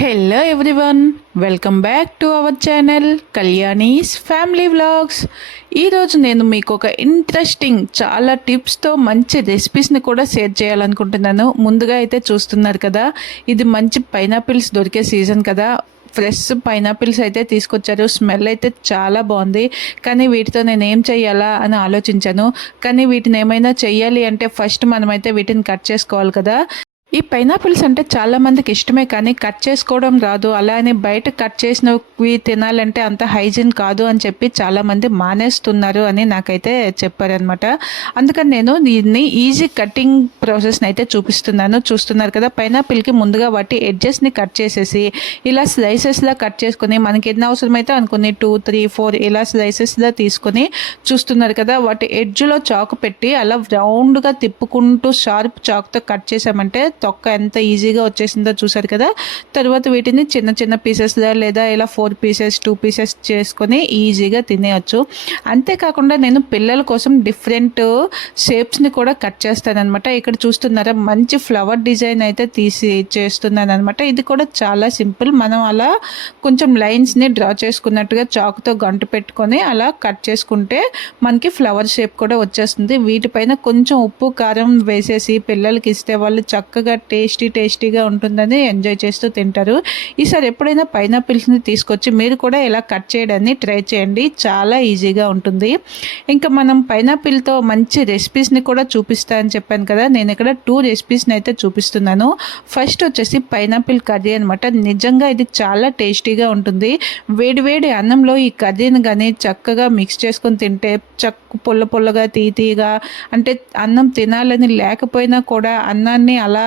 Hello everyone welcome back to our channel Kalyani's family vlogs ఈరోజు నేను మీకు ఒక ఇంట్రెస్టింగ్ చాలా టిప్స్తో మంచి రెసిపీస్ని కూడా షేర్ చేయాలనుకుంటున్నాను. ముందుగా అయితే చూస్తున్నారు కదా ఇది మంచి పైనాపిల్స్ దొరికే సీజన్ కదా. ఫ్రెష్ పైనాపిల్స్ అయితే తీసుకొచ్చారు. స్మెల్ అయితే చాలా బాగుంది. కానీ వీటితో నేను ఏం చేయాలా అని ఆలోచించాను. కానీ వీటిని ఏమైనా చేయాలి అంటే ఫస్ట్ మనమైతే వీటిని కట్ చేసుకోవాలి కదా. ఈ పైనాపిల్స్ అంటే చాలా మందికి ఇష్టమే కానీ కట్ చేసుకోవడం రాదు. అలానే బయట కట్ చేసినవి తినాలంటే అంత హైజీన్ కాదు అని చెప్పి చాలా మంది మానేస్తున్నారు అని నాకైతే చెప్పారనమాట అందుకని నేను దీన్ని ఈజీ కటింగ్ ప్రాసెస్ని అయితే చూపిస్తున్నాను. చూస్తున్నారు కదా పైనాపిల్కి ముందుగా వాటి ఎడ్జెస్ని కట్ చేసేసి ఇలా స్లైసెస్లా కట్ చేసుకుని మనకి ఎన్ని అవసరమైతే అనుకుని టూ త్రీ ఫోర్ ఇలా స్లైసెస్లా తీసుకొని చూస్తున్నారు కదా వాటి ఎడ్జ్లో చాకు పెట్టి అలా రౌండ్గా తిప్పుకుంటూ షార్ప్ చాకుతో కట్ చేసామంటే తొక్క ఎంత ఈజీగా వచ్చేసిందో చూసారు కదా. తర్వాత వీటిని చిన్న చిన్న పీసెస్గా లేదా ఇలా ఫోర్ పీసెస్ టూ పీసెస్ చేసుకొని ఈజీగా తినేయచ్చు. అంతేకాకుండా నేను పిల్లల కోసం డిఫరెంట్ షేప్స్ని కూడా కట్ చేస్తానమాట ఇక్కడ చూస్తున్నారా మంచి ఫ్లవర్ డిజైన్ అయితే తీసి చేస్తున్నాను అనమాట ఇది కూడా చాలా సింపుల్ మనం అలా కొంచెం లైన్స్ని డ్రా చేసుకున్నట్టుగా చాకుతో గంటు పెట్టుకొని అలా కట్ చేసుకుంటే మనకి ఫ్లవర్ షేప్ కూడా వచ్చేస్తుంది. వీటిపైన కొంచెం ఉప్పు కారం వేసేసి పిల్లలకి ఇస్తే వాళ్ళు చక్కగా టేస్టీ టేస్టీగా ఉంటుందని ఎంజాయ్ చేస్తూ తింటారు. ఈసారి ఎప్పుడైనా పైనాపిల్స్ని తీసుకొచ్చి మీరు కూడా ఇలా కట్ చేయడాన్ని ట్రై చేయండి. చాలా ఈజీగా ఉంటుంది. ఇంకా మనం పైనాపిల్తో మంచి రెసిపీస్ని కూడా చూపిస్తా అని చెప్పాను కదా నేను ఇక్కడ టూ రెసిపీస్ని అయితే చూపిస్తున్నాను. ఫస్ట్ వచ్చేసి పైనాపిల్ కర్రీ అనమాట నిజంగా ఇది చాలా టేస్టీగా ఉంటుంది. వేడి వేడి అన్నంలో ఈ కర్రీని కానీ చక్కగా మిక్స్ చేసుకొని తింటే చక్కు పొల్ల పొల్లగా తీతీగా అంటే అన్నం తినాలని లేకపోయినా కూడా అన్నాన్ని అలా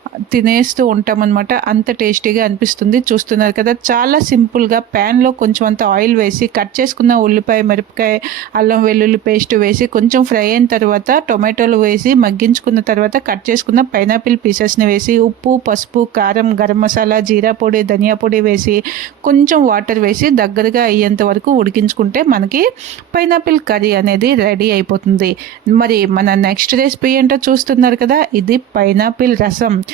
తినేస్తూ ఉంటామన్నమాట. అంత టేస్టీగా అనిపిస్తుంది. చూస్తున్నారు కదా చాలా సింపుల్గా ప్యాన్లో కొంచెం అంత ఆయిల్ వేసి కట్ చేసుకున్న ఉల్లిపాయ మిరపకాయ అల్లం వెల్లుల్లి పేస్ట్ వేసి కొంచెం ఫ్రై అయిన తర్వాత టొమాటోలు వేసి మగ్గించుకున్న తర్వాత కట్ చేసుకున్న పైనాపిల్ పీసెస్ని వేసి ఉప్పు పసుపు కారం గరం మసాలా జీరా పొడి ధనియా పొడి వేసి కొంచెం వాటర్ వేసి దగ్గరగా అయ్యేంత వరకు ఉడికించుకుంటే మనకి పైనాపిల్ కర్రీ అనేది రెడీ అయిపోతుంది. మరి మన నెక్స్ట్ రెసిపీ ఏంటో చూస్తున్నారు కదా ఇది పైనాపిల్ రసం.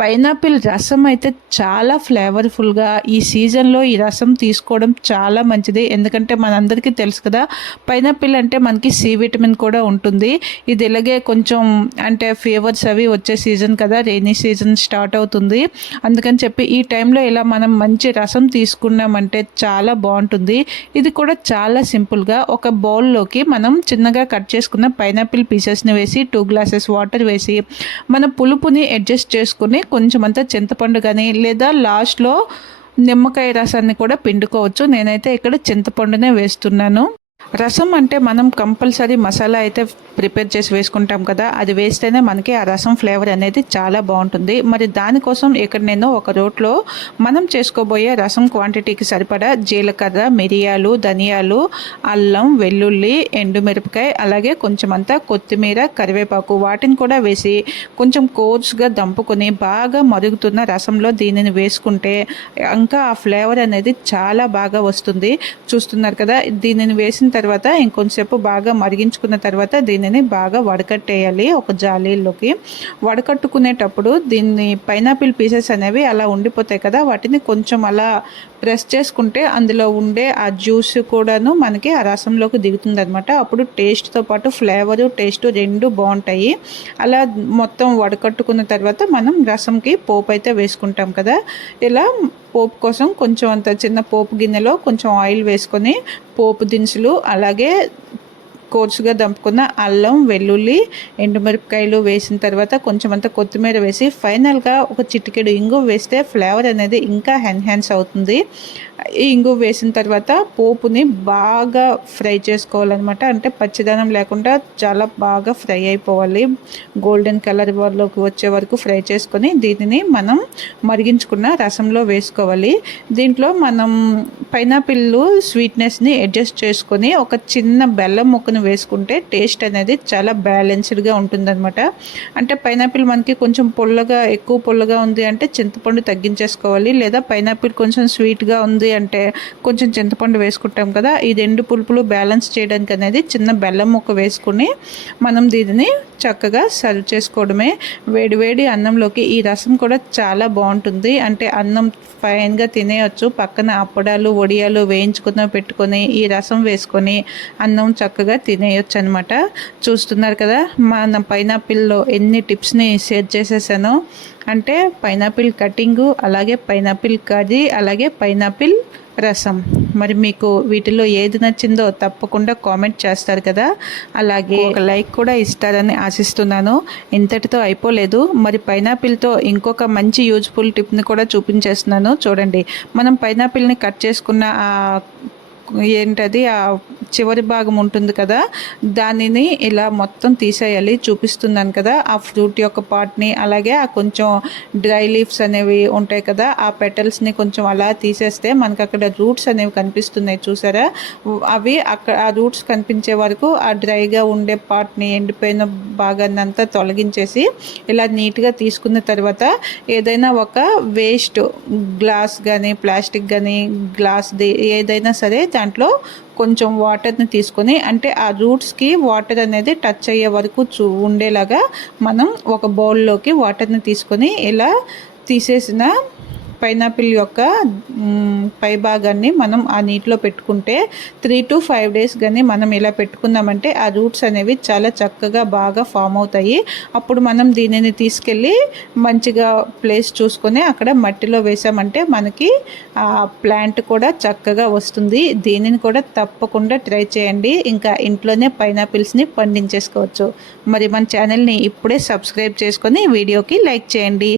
పైనాపిల్ రసం అయితే చాలా ఫ్లేవర్ఫుల్గా ఈ సీజన్లో ఈ రసం తీసుకోవడం చాలా మంచిది. ఎందుకంటే మనందరికీ తెలుసు కదా పైనాపిల్ అంటే మనకి సి విటమిన్ కూడా ఉంటుంది. ఇది ఇలాగే కొంచెం అంటే ఫీవర్స్ అవి వచ్చే సీజన్ కదా రైనీ సీజన్ స్టార్ట్ అవుతుంది. అందుకని చెప్పి ఈ టైంలో ఇలా మనం మంచి రసం తీసుకున్నామంటే చాలా బాగుంటుంది. ఇది కూడా చాలా సింపుల్గా ఒక బౌల్లోకి మనం చిన్నగా కట్ చేసుకున్న పైనాపిల్ పీసెస్ని వేసి టూ గ్లాసెస్ వాటర్ వేసి మన పులుపుని అడ్జస్ట్ చేసుకుని కొంచెం అంతా చింతపండు కానీ లేదా లాస్ట్లో నిమ్మకాయ రసాన్ని కూడా పిండుకోవచ్చు. నేనైతే ఇక్కడ చింతపండునే వేస్తున్నాను. రసం అంటే మనం కంపల్సరీ మసాలా అయితే ప్రిపేర్ చేసి వేసుకుంటాం కదా అది వేస్తేనే మనకి ఆ రసం ఫ్లేవర్ అనేది చాలా బాగుంటుంది. మరి దానికోసం ఇక్కడ నేను ఒక రోట్లో మనం చేసుకోబోయే రసం క్వాంటిటీకి సరిపడా జీలకర్ర మిరియాలు ధనియాలు అల్లం వెల్లుల్లి ఎండుమిరపకాయ అలాగే కొంచెం అంతా కొత్తిమీర కరివేపాకు వాటిని కూడా వేసి కొంచెం కోర్స్గా దంపుకొని బాగా మరుగుతున్న రసంలో దీనిని వేసుకుంటే ఇంకా ఆ ఫ్లేవర్ అనేది చాలా బాగా వస్తుంది. చూస్తున్నారు కదా దీనిని వేసిన తర్వాత ఇంకొంచెంసేపు బాగా మరిగించుకున్న తర్వాత దీనిని బాగా వడకట్టేయాలి ఒక జాలీలోకి. వడకట్టుకునేటప్పుడు దీన్ని పైనాపిల్ పీసెస్ అనేవి అలా ఉండిపోతాయి కదా వాటిని కొంచెం అలా ప్రెస్ చేసుకుంటే అందులో ఉండే ఆ జ్యూస్ కూడాను మనకి ఆ రసంలోకి దిగుతుంది అనమాట అప్పుడు టేస్ట్తో పాటు ఫ్లేవరు టేస్ట్ రెండు బాగుంటాయి. అలా మొత్తం వడకట్టుకున్న తర్వాత మనం రసంకి పోపు అయితే వేసుకుంటాం కదా ఇలా పోపు కోసం కొంచెం అంత చిన్న పోపు గిన్నెలో కొంచెం ఆయిల్ వేసుకొని పోపు దినుసులు అలాగే కోర్సుగా దంపుకున్న అల్లం వెల్లుల్లి ఎండుమిరపకాయలు వేసిన తర్వాత కొంచెం అంత కొత్తిమీర వేసి ఫైనల్గా ఒక చిటికెడు ఇంగు వేస్తే ఫ్లేవర్ అనేది ఇంకా ఎన్హాన్స్ అవుతుంది. ఈ ఇంగు వేసిన తర్వాత పోపుని బాగా ఫ్రై చేసుకోవాలన్నమాట. అంటే పచ్చిదనం లేకుండా చాలా బాగా ఫ్రై అయిపోవాలి. గోల్డెన్ కలర్ వాళ్ళకి వచ్చే వరకు ఫ్రై చేసుకొని దీనిని మనం మరిగించుకున్న రసంలో వేసుకోవాలి. దీంట్లో మనం పైనాపిల్లు స్వీట్నెస్ని అడ్జస్ట్ చేసుకొని ఒక చిన్న బెల్లం ముక్కని వేయించుకొని వేసుకుంటే టేస్ట్ అనేది చాలా బ్యాలెన్స్డ్గా ఉంటుందన్నమాట. అంటే పైనాపిల్ మనకి కొంచెం పుల్లగా ఎక్కువ పుల్లగా ఉంది అంటే చింతపండు తగ్గించేసుకోవాలి. లేదా పైనాపిల్ కొంచెం స్వీట్గా ఉంది అంటే కొంచెం చింతపండు వేసుకుంటాం కదా ఈ రెండు పులుపులు బ్యాలెన్స్ చేయడానికి అనేది చిన్న బెల్లం ముక్క వేసుకుని మనం దీనిని చక్కగా సర్వ్ చేసుకోవడమే. వేడివేడి అన్నంలోకి ఈ రసం కూడా చాలా బాగుంటుంది. అంటే అన్నం ఫైన్గా తినేయచ్చు. పక్కన అప్పడాలు వడియాలు వేయించుకున్న పెట్టుకొని ఈ రసం వేసుకొని అన్నం చక్కగా తినేయొచ్చు అనమాట చూస్తున్నారు కదా మన పైనాపిల్లో ఎన్ని టిప్స్ని షేర్ చేసేసాను. అంటే పైనాపిల్ కటింగు అలాగే పైనాపిల్ కర్రీ అలాగే పైనాపిల్ రసం. మరి మీకు వీటిలో ఏది నచ్చిందో తప్పకుండా కామెంట్ చేస్తారు కదా. అలాగే ఒక లైక్ కూడా ఇస్తారని ఆశిస్తున్నాను. ఇంతటితో అయిపోలేదు. మరి పైనాపిల్తో ఇంకొక మంచి యూజ్ఫుల్ టిప్ని కూడా చూపించేస్తున్నాను. చూడండి మనం పైనాపిల్ని కట్ చేసుకున్న ఆ ఏంటది? ఆ చివరి భాగం ఉంటుంది కదా? దానిని ఇలా మొత్తం తీసేయాలి. చూపిస్తున్నాను కదా? ఆ ఫ్రూట్ యొక్క పార్ట్ని అలాగే ఆ కొంచెం డ్రై లీవ్స్ అనేవి ఉంటాయి కదా? ఆ పెటల్స్ని కొంచెం అలా తీసేస్తే మనకు అక్కడ రూట్స్ అనేవి కనిపిస్తున్నాయి చూసారా? అవి అక్కడ ఆ రూట్స్ కనిపించే వరకు ఆ డ్రైగా ఉండే పార్ట్ని ఎండిపోయిన భాగాన్నంతా తొలగించేసి ఇలా నీట్గా తీసుకున్న తర్వాత ఏదైనా ఒక వేస్ట్ గ్లాస్ కానీ ప్లాస్టిక్ కానీ గ్లాస్ది ఏదైనా సరే దాంట్లో కొంచెం వాటర్ని తీసుకొని అంటే ఆ రూట్స్కి వాటర్ అనేది టచ్ అయ్యే వరకు చూ ఉండేలాగా మనం ఒక బౌల్లోకి వాటర్ని తీసుకొని ఇలా తీసేసిన పైనాపిల్ యొక్క పై భాగాన్ని మనం ఆ నీటిలో పెట్టుకుంటే త్రీ టు ఫైవ్ డేస్ కానీ మనం ఇలా పెట్టుకున్నామంటే ఆ రూట్స్ అనేవి చాలా చక్కగా బాగా ఫామ్ అవుతాయి. అప్పుడు మనం దీనిని తీసుకెళ్ళి మంచిగా ప్లేస్ చూసుకొని అక్కడ మట్టిలో వేసామంటే మనకి ఆ ప్లాంట్ కూడా చక్కగా వస్తుంది. దీనిని కూడా తప్పకుండా ట్రై చేయండి. ఇంకా ఇంట్లోనే పైనాపిల్స్ని పండించేసుకోవచ్చు. మరి మన ఛానల్ని ఇప్పుడే సబ్స్క్రైబ్ చేసుకొని వీడియోకి లైక్ చేయండి.